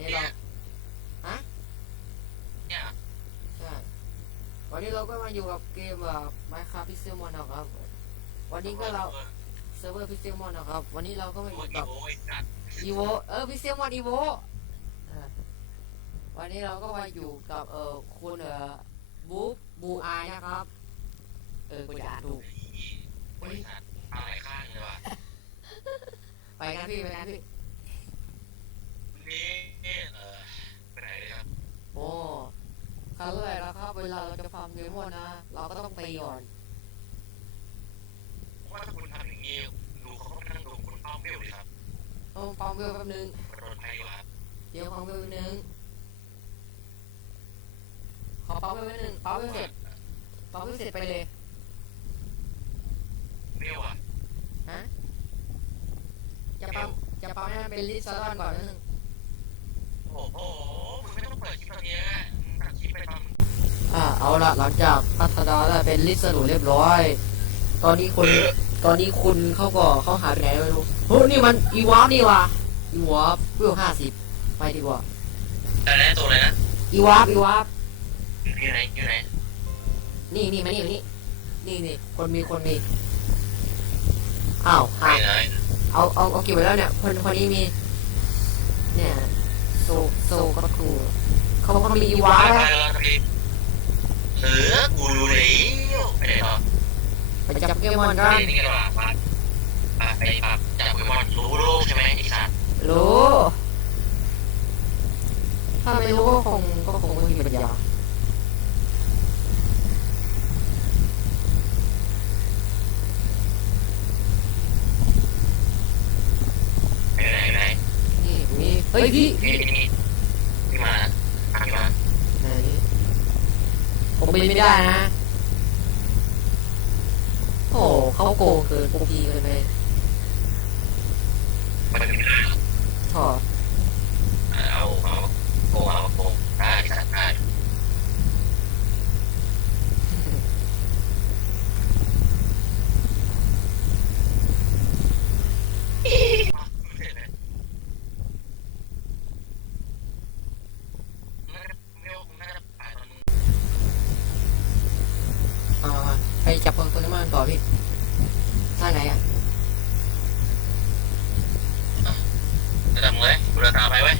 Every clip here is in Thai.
นนี้เรา ฮะเนี่ยใช่ วันนี้เราก็มาอยู่กับเกมแบบ Minecraft Pixel Mon นะครับ วันนี้ก็เราเซิร์ฟเวอร์ Pixel Mon นะครับ วันนี้เราก็มาอโอ้ยู่ยกับโอ้ยสัตว์ Evo เออ Pixel Mon Evo อ่าวันนี้เราก็มาอยู่กับเออคุณเออบุ๊กบูอายนะครับ เออกูจะอ่านถูกโอ้ยสัตว์อะไรข้างเลยว่ะไปกันพี่ไปกันพี่ วันนี้เออไปไหนเลยครับ โอ้ ครั้งแรกนะครับ เวลาเราจะฟาร์มเกมอนนะ เราก็ต้องตีก่อนเพราะว่าถ้าคุณทำอย่างนี้ดูเขาก็นั่งดูคุณเป้าเบี้ยวเลยครับต้องฟาร์มเวลแป๊บนึงโดนภัยว่ะเดี๋ยวฟาร์มเวลแป๊บนึง ขอฟาร์มเวลแป๊บนึงฟาร์มเวลเสร็จฟาร์มเวลเสร็จไปเลยเบี้ยวอะฮะจะฟาร์มจะฟาร์มให้มันเป็นลิสซอนก่อนนิดนึงโอ้โหมึงไม่ต้องเปิดคลิปตอนนี้ อนอ่าเอาละหลังจากพัฒนาได้เป็นลิสต์หนูเรียบร้อย ตอนนี้คุณตอนนี้คุณเขาก็เขาหายไปไหนไม่รู้โอ้นี่มันอีวาฟนี่ว่ะอีวาฟเวลห้าสิบไปดีกว่าอะไรนะตัวอะไรนะอีวาฟอีวาฟอยู่ไหนอยู่ไหนนี่นี่มานี่มานี่นี่นี่คนมีคนมีอ้าวไหนหายไหนเอาเอาเอาเก็บไว้แล้วเนี่ยคนคนนี้มี เนี่ยโซโซก็ครู เขากเขามีอีวาฟไปนะแล้วครับพี่เออกูรู้แล้วไปไหนต่อไปจับเกมอนกันนี่กันว่ะมาไปปักจับไปมอนรู้โลกใช่ไหมไอ้สัตว์รู้ถ้าไม่รู้ก็คงก็คงไม่มีปัญญาเฮ้ยพี่มาพี่มา ไหน ผมบินไม่ได้นะ โอ้เขาโกงเกินโกพีเกินไปมันเป็นถอด เอาเอาโกงเอาโกงได้สัตว์ได้น่าจะตายตอนมึง เอามาไป จับคนตัวนี้มาก่อนพี่ท่าไหนอะจะทำไงบุรตาไปไว้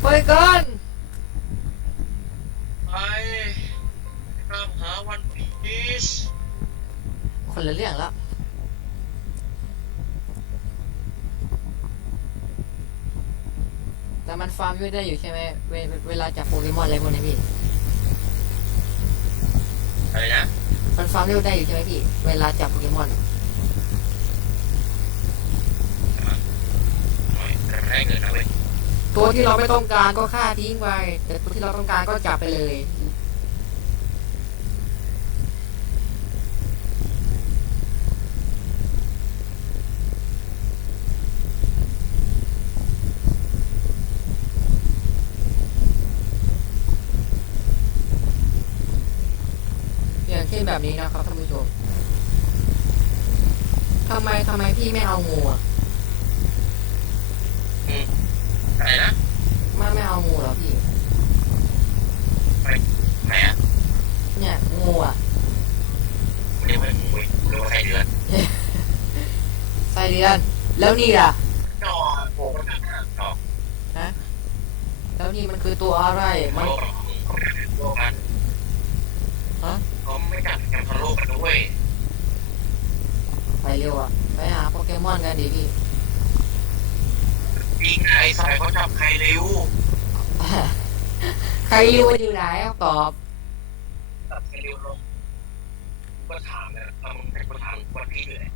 ไปกันไปตามหาวันพีชคนละเรื่องแล้วแต่มันฟาร์มไม่ได้อยู่ใช่ไหมเวเวลาจับโปเกมอนอะไรพวกนี้พี่อะไรนะ มันฟาร์มเร็วได้อยู่ใช่ไหมพี่ เวลาจับโปเกมอนแต่ไม่ได้เงินนะเว้ยตัวที่เราไม่ต้องการก็ฆ่าทิ้งไปแต่ตัวที่เราต้องการก็จับไปเลย อย่างเช่นแบบนี้นะครับท่านผู้ชมทำไมทำไมพี่ไม่เอางูอะอะไรนะไม่ไม่เอางูเหรอพี่ไหนอะเนี่ยงูอะไม่ได้เป็นมวยหรือว่าใครเดือดไส้เดือนแล้วนี่ล่ะจอโอ้โหจอแล้วนี่มันคือตัวอะไรมันโลกโลกกัน ฮะเขาไม่จัดกันทั้งโลกกันด้วยไปเร็วอะ ไปหาโปเกมอนกันดิพี่ยิงใครใส่เขาจับใครเร็วใครรู้ว่าอยู่ไหนอะตอบจับใครเร็วลงก็ถามเลยถ้ามึงเป็นประธานวันพีชเลย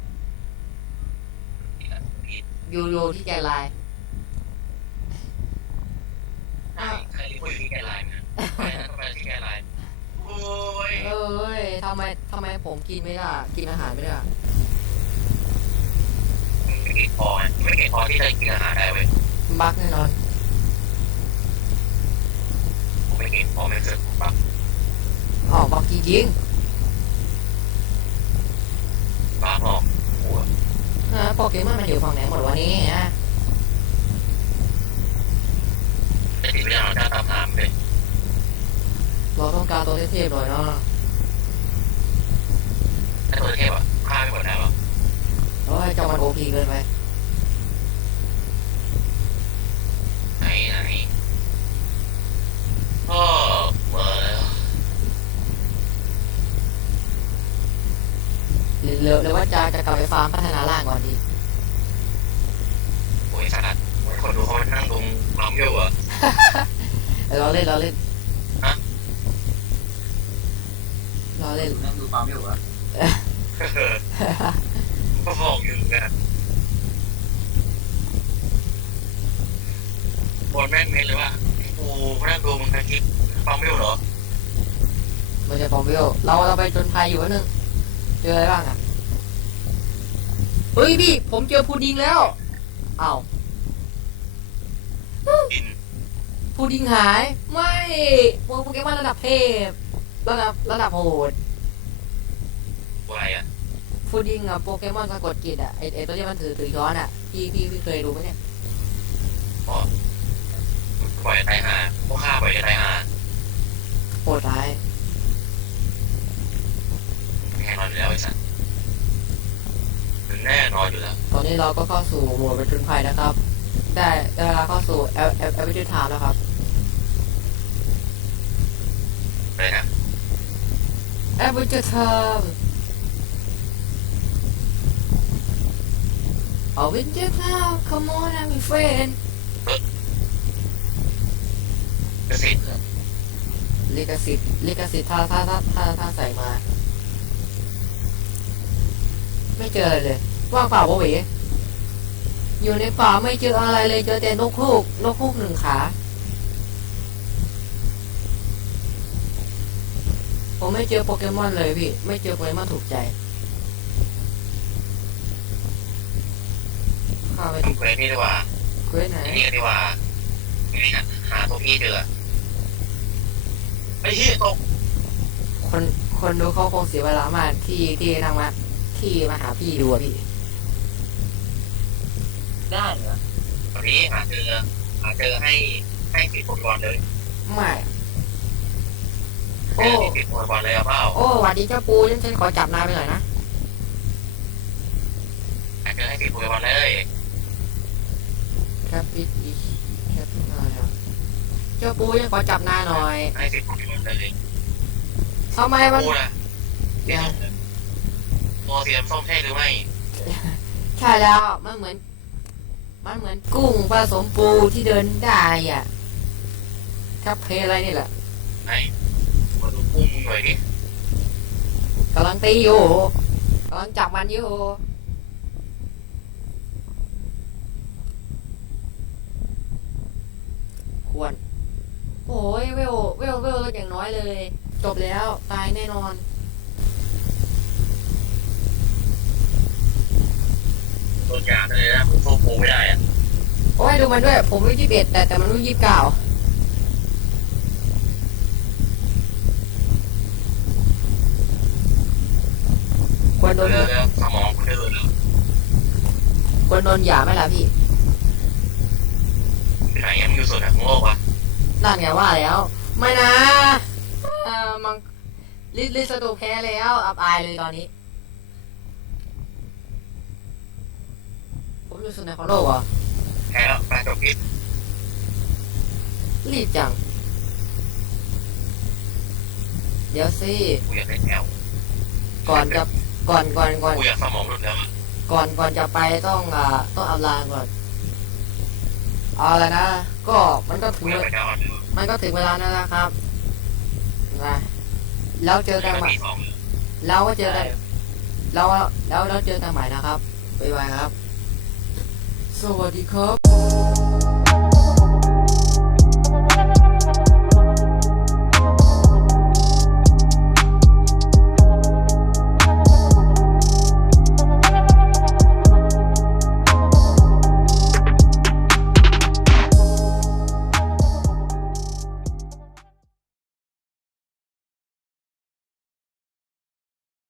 พีชอยู่อยู่ที่ใจลายใครเรียกว่าอยู่ที่แกไลน์นะไปนะไปที่แกไลน์ โอ้ยเอ้ยทำไมทำไมผมกินไม่ได้ กินอาหารไม่ได้ ไม่เก่งพอไม่เก่งพอที่จะกินอาหารได้เว้ยบักแน่นอน ผมไม่เก่งพอไม่เกิดผมปั๊บอ๋อบักจริงบ้าบอกๆนะโปเกมอนมันอยู่ฝั่งไหนหมดวันนี้ฮะไอ้ที่ไม่ได้เราจะตามหามเลย เราต้องการตัวเทพๆหน่อยเนาะไอ้ตัวเทพอะฆ่าไม่หมดแล้วหรอเฮ้ยเจ้ามันโอพีเกินไปไหนไหนโอ้เมื่อแล้วหรือหรือหรือว่าจะจะกลับไปฟาร์มพัฒนาร่างก่อนดีโอ้ยสัตว์คนดูเขานั่งตรงล้อมอยู่อะเออเราเล่นเราเล่น ราเล่นนั่งดูความอยู่อะก็บอกอยู่เนี่ยบนแม่งเม้นเลยว่ากูนั่งดูมึงในคลิปฟังไม่อยู่เหรอไม่ใช่ฟอร์มวิลเราเราไปจนภัยอยู่วะนึงเจออะไรบ้างอะเฮ้ยพี่ ผมเจอพูดิงแล้วอ้าวกินพูดิงหาย ไม่โปเกมอนระดับเทพ ระดับระดับโหดอะไรอะพูดิงอะโปเกมอนสะกดจิตอะไอไอตัวที่มันถือถือช้อนอะพี่พี่พี่เคยดูไหมเนี่ยปล่อยตายหาพวกข้าปล่อยตายหาโหดร้ายแน่นอนอยู่แล้วไอ้สัตว์มันแน่นอนอยู่แล้ว ตอนนี้เราก็เข้าสู่โหมดเป็นทุนภัยนะครับ ได้ได้เวลาเข้าสู่แอลแอลแอลวิททามแล้วครับเลยนะแอลวิททามเอาวินเจอร์ทาม come on I'm your friend กระสิบลิขสิทธิ์ลิขสิทธิ์ถ้าถ้าถ้าถ้าถ้าใส่มา ไม่เจออะไรเลย ว่างเปล่าปะหวีอยู่ในป่าไม่เจออะไรเลยเจอแต่นกฮูกนกฮูกหนึ่งขา ผมไม่เจอโปเกมอนเลยพี่ ไม่เจอโปเกมอนถูกใจข้าไปทำเควสนี่ดีกว่าเควสไหนนี่ดีกว่านี่นะหาตัวพี่เจอไอ้เหี้ยตกคนคนดูเขาคงเสียเวลามากที่ที่ทางมาที่มาหาพี่ดูอะพี่ ได้เหรอวันนี้หาเจอหาเจอให้ให้ปิดโปรแกรมเลย ไม่เจ โอ้อปิดโปรแกรมเลยเอาเปล่าโอ้หวัดดีเจ้าปูฉันฉันขอจับนายไปหน่อยนะหาเจอให้ปิดโปรแกรมเลยแคปปิดอีแคปปิดอะไรอะเจ้าปูฉันขอจับนายหน่อยให้ปิดโปรแกรมเลยทำไมมันกูน่ะตัวสีส้มใช่หรือไม่ใช่แล้วมันเหมือน มันเหมือนกุ้งผสมปูที่เดินได้อะครับเพลอะไรนี่แหละไหน มาดูกุ้งหน่อยดิกำลังตีอยู่กำลังจับมันอยู่ควร โอ้ยเวลเวลเวลลดอย่างน้อยเลย จบแล้ว ตายแน่นอน ตัวจานเลยนะมึงสู้กูไม่ได้อะโอ้ยดูมันด้วย ผมอายุยี่สิบเอ็ดแต่แต่มันอายุยี่สิบเก้า ควรโดนเรื่องสมองกูดื้อเลยควรโดนหย่าไหมล่ะพี่ไหนยังอยู่ส่วนไหนของโลกวะนั่นไงว่าแล้ว ไม่นะเอ่อมังลิลิสตูแพ้แล้วอับอายเลยตอนนี้ ผมอยู่ส่วนไหนของโลกเหรอแพ้แล้วไปจบคลิปรีบจัง เดี๋ยวสิกูอยากได้แถวก่อนจะ ก่อนก่อนก่อนกูอยากสมองหลุดแล้วอะก่อนก่อนจะไปต้องอ่าต้องอับลาก่อนเอาละไรนะก็มันก็ถึกูงอยากเวได้แถวมันก็ถึงเวลาแล้วนะครับนะแล้วเจอกันใหม่มีสองแล้วก็เจอกันแล้วแล้วแล้วเจอกันใหม่นะครับบ๊ายบายครับ สวัสดีครับ